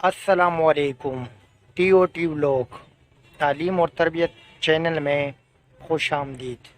अस्सलामुअलैकुम। TOT vlog तालीम और तरबियत चैनल में खुश आमदीद।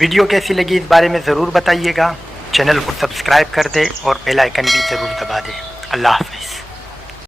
वीडियो कैसी लगी इस बारे में ज़रूर बताइएगा। चैनल को सब्सक्राइब कर दें और बेल आइकन भी ज़रूर दबा दें। अल्लाह हाफ़िज़।